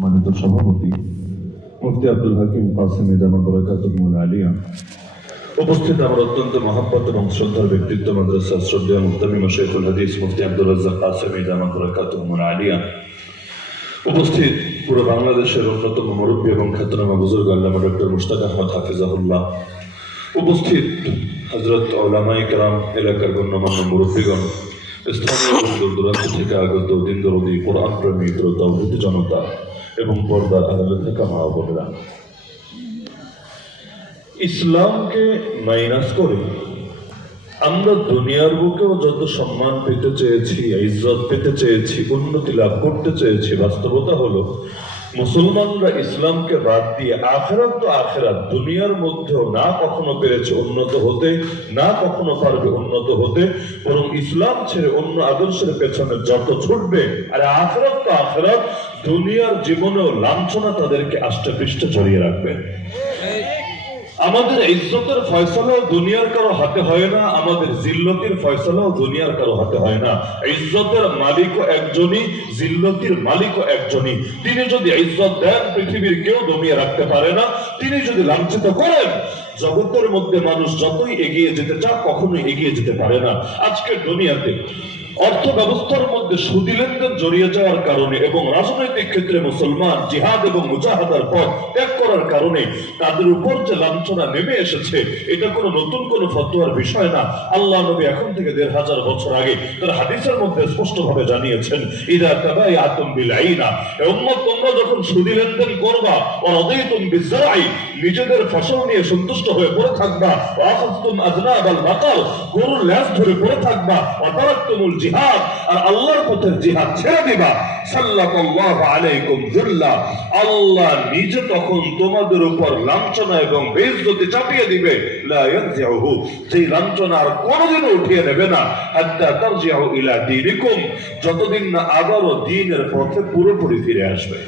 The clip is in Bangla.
সম্মানিত সভাপতি মুফতি আব্দুল হাকিম কাসেমি দামাত বরকাতুহুল আলিয়া, উপস্থিত আমার অত্যন্ত মহব্বত এবং শ্রদ্ধার ব্যক্তিত্ব মাদ্রাসা শ্রদ্ধেয় মুহতামি মাশায়েখুল হাদিস মুফতি আব্দুর রাজ্জাক কাসেমি দামাত বরকাতুহুল আলিয়া, উপস্থিত পুরো বাংলাদেশের অন্যতম মুরব্বী এবং খ্যাতনামা বুজুর্গ আল্লামা ডক্টর মুশতাক আহমদ হাফিজাহুল্লাহ, উপস্থিত হযরত উলামায়ে কেরাম, এলাকার গণ্যমান্য মুরব্বীগণ, স্থানীয় এবং দূর দূরান্ত থেকে আগত দিন দরদি কোরআন প্রেমী তাওহীদ জনতা এবং পর্দার আড়ালে থাকা মা বোনেরা, ইসলামকে মাইনাস করে আমরা দুনিয়ার বুকেও যত সম্মান পেতে চেয়েছি, ইজ্জত পেতে চেয়েছি, উন্নতি লাভ করতে চেয়েছি, বাস্তবতা হলো মুসলমানরা ইসলামকে বাদ দিয়ে আখিরাত তো আখিরাত, দুনিয়ার মধ্যেও না কখনো পেরেছে উন্নত হতে, না কখনো পারবে উন্নত হতে, বরং ইসলাম ছেড়ে অন্য আদর্শের পেছনে যত ছুটবে, আর আখিরাত তো আখিরাত, দুনিয়ার জীবনেও লাঞ্ছনা তাদেরকে আষ্টে পৃষ্ঠে জড়িয়ে রাখবে। আমাদের ইজ্জতের ফয়সালাও দুনিয়ার কারো হাতে হয় না, আমাদের জিল্লতির ফয়সালাও দুনিয়ার কারো হাতে হয় না। ইজ্জতের মালিকও একজনই, জিল্লতির মালিকও একজনই। তিনি যদি ইজ্জত দেন পৃথিবীর কেউ দমিয়ে রাখতে পারে না, তিনি যদি লাঞ্ছিত করেন জগতের মধ্যে মানুষ যতই এগিয়ে যেতে চাক কখনোই এগিয়ে যেতে পারে না। আজকের দুনিয়াতে অর্থ ব্যবস্থার মধ্যে সুদী লেনদেন জড়িয়ে যাওয়ার কারণে এবং রাজনৈতিক ক্ষেত্রে মুসলমান জিহাদ এবং মুজাহাদার পথ ত্যাগ করার কারণে তাদের উপর যে লাঞ্ছনা নেমে এসেছে, এটা কোনো নতুন কোনো ফতোয়ার বিষয় না। আল্লাহ নবী এখন থেকে ১৫০০ বছর আগে তার হাদিসের মধ্যে স্পষ্টভাবে জানিয়েছেন, ইদা তাবায়াতুম বিল আইনা, হে উম্মত, তোমরা যখন সুদী লেনদেন করবা, ওয়া রাদিতুম বিজরাই, নিজেদের ফসল নিয়ে সন্তুষ্ট হয়ে পড়ে থাকবা, ওয়া আখাযতুম আযনাবাল বাকার, গরুর ল্যাজ ধরে পড়ে থাকবা, ওয়া তারাকতুমুল জিহাদ, আর আল্লাহর পথে জিহাদ ছেড়ে দিবা, সাল্লাল্লাহু আলাইকুম যুল্লা, আল্লাহ নিজে তখন তোমাদের উপর লাঞ্ছনা এবং বেইজ্জতি চাপিয়ে দিবে, লা ইয়ানজিউহু, যেই লাঞ্ছনা আর কোনোদিনও উঠিয়ে নেবে না, হাত্তা তারজিউ ইলা দীনিকুম, যতদিন না আবারও দ্বীনের পথে পুরোপুরি ফিরে আসবে।